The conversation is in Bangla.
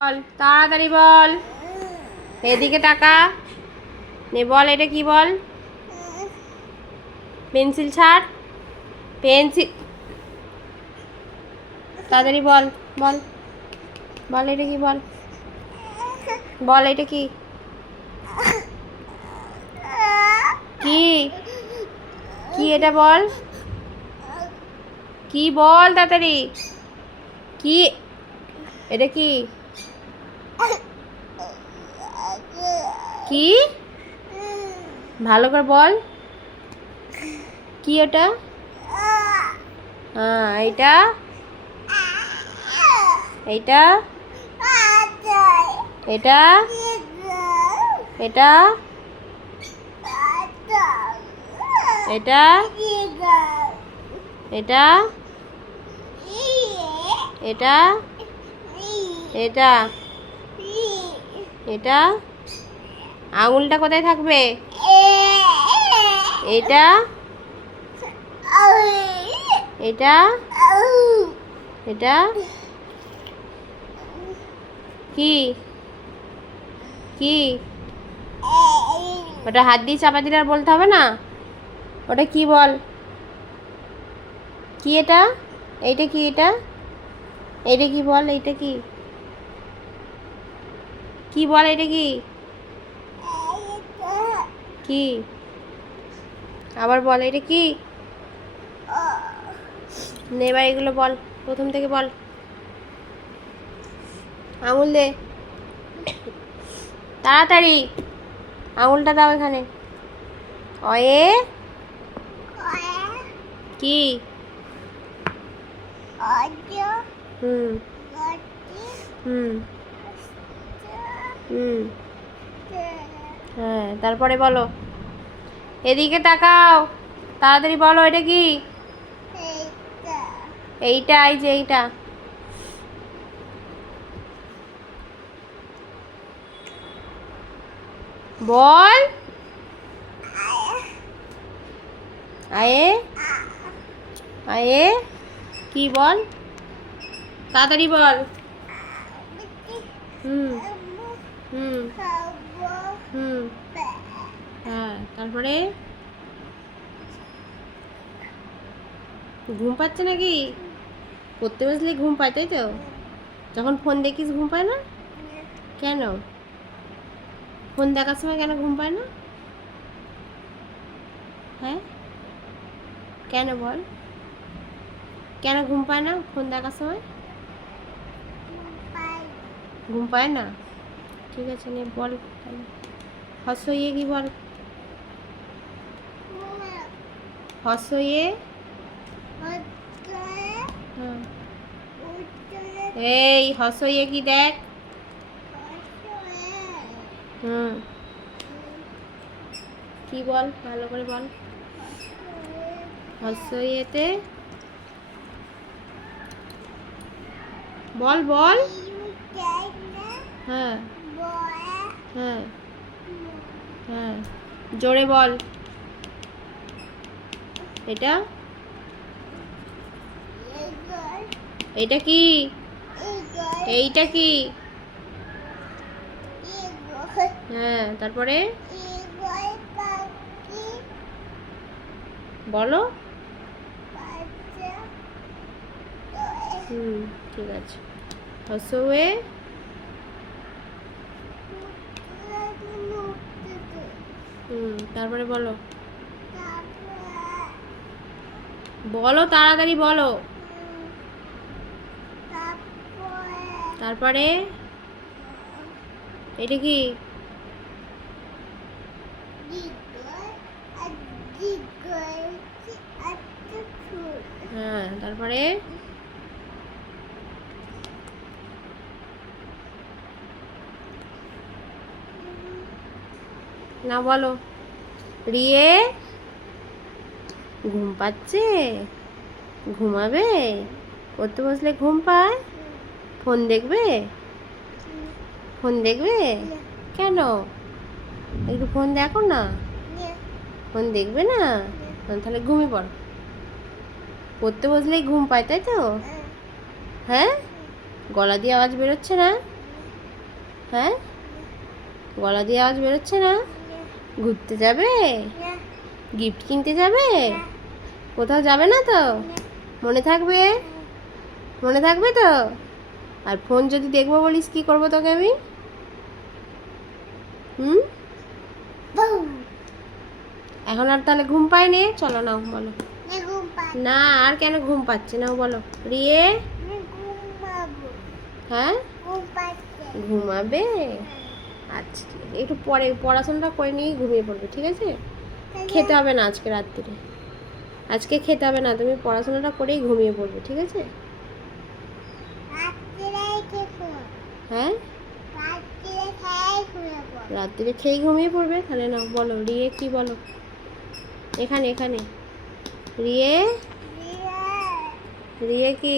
বল তাড়াতাড়ি বল। এদিকে টাকা নে, বল এটা কি বল? পেন্সিল ছাড়, পেন্সিল তাড়াতাড়ি বল। বল বল এটা কি বল? বল এটা কি? কি কি এটা বল? কি বল তাড়াতাড়ি? কি এটা কি? কি ভালো করে বল। কি এটা? হ্যাঁ এইটা, এইটা, এটা, এটা, এটা, এটা, এটা, এটা, এটা। আঙুলটা কোথায় থাকবে? এটা, এটা, এটা। কি কি ওটা হাত দিয়ে চাপা দিলে আর বলতে হবে না? ওটা কি বল? কি এটা? এইটা কি? এটা এইটা কি বল? এইটা কি? কি বল এটা কি? কি আবার বল এটা কি? নে এবার এগুলো বল, প্রথম থেকে বল। আঙুল দে তাড়াতাড়ি, আঙুলটা দাও এখানে। অয়ে কি? হুম হুম হুম হ্যাঁ, তারপরে বলো। এদিকে তাকাও, তাড়াতাড়ি বলো এটা কি? এইটা, এই যে এইটা। বল আয়ে, আয়ে কি বল? তাড়াতাড়ি বল। হুম হুম হুম হ্যাঁ, তারপরে ঘুম পাচ্ছে নাকি? পড়তে বসলে ঘুম পায়, তাই তো? যখন ফোন দেখিস ঘুম পায় না কেন? ফোন দেখার সময় কেন ঘুম পায় না? হ্যাঁ কেন বল? কেন ঘুম পায় না ফোন দেখার সময়? ঘুম পায় না? ঠিক আছে নে বল। হর্ষ ইয়ে কি বল? হর্ষ ইয়ে এই হর্ষ ইয়ে কি দেখ? হুম কি বল ভালো করে বল। হর্ষ ইয়েতে বল বল। হ্যাঁ হ্যাঁ হ্যাঁ জোরে বল। এটা, এটা কি? এইটা কি? হ্যাঁ, তারপরে বলো। হুম ঠিক আছে। হসুয়ে তারপরে বলো। বলো তাড়াতাড়ি বলো। তারপরে এটা কি? হ্যাঁ, তারপরে না বলো। রিয়ে ঘুম পাচ্ছে, ঘুমাবে? পড়তে বসলে ঘুম পায়? ফোন দেখবে? ফোন দেখবে কেন? একটু ফোন দেখো না। ফোন দেখবে না? তাহলে ঘুমিয়ে পড়ো। পড়তে বসলেই ঘুম পায়, তাই তো? হ্যাঁ, গলা দিয়ে আওয়াজ বেরোচ্ছে না? হ্যাঁ, গলা দিয়ে আওয়াজ বেরোচ্ছে না? ঘুরতে যাবে? গিফট কিনতে যাবে? কোথাও যাবে না তো? মনে থাকবে? মনে থাকবে তো? আর ফোন যদি দেখবো বলিস কি করবো তোকে আমি? হুম? এখন আর তাহলে ঘুম পায়নি? চলো নাও বলো। না, আর কেন ঘুম পাচ্ছে না বলো? রিয়ে, হ্যাঁ ঘুমাবে? আচ্ছা ঠিক আছে, একটু পরে পড়াশোনাটা করে নিয়েই ঘুমিয়ে পড়বে, ঠিক আছে? খেতে হবে না আজকে রাত্রিরে, আজকে খেতে হবে না, তুমি পড়াশোনাটা করেই ঘুমিয়ে পড়বে, ঠিক আছে? হ্যাঁ, রাত্রিরে খেয়ে ঘুমিয়ে পড়বে। তাহলে নাও বলো রিয়ে, কি বলো? এখানে এখানে রিয়ে, রিয়ে কি?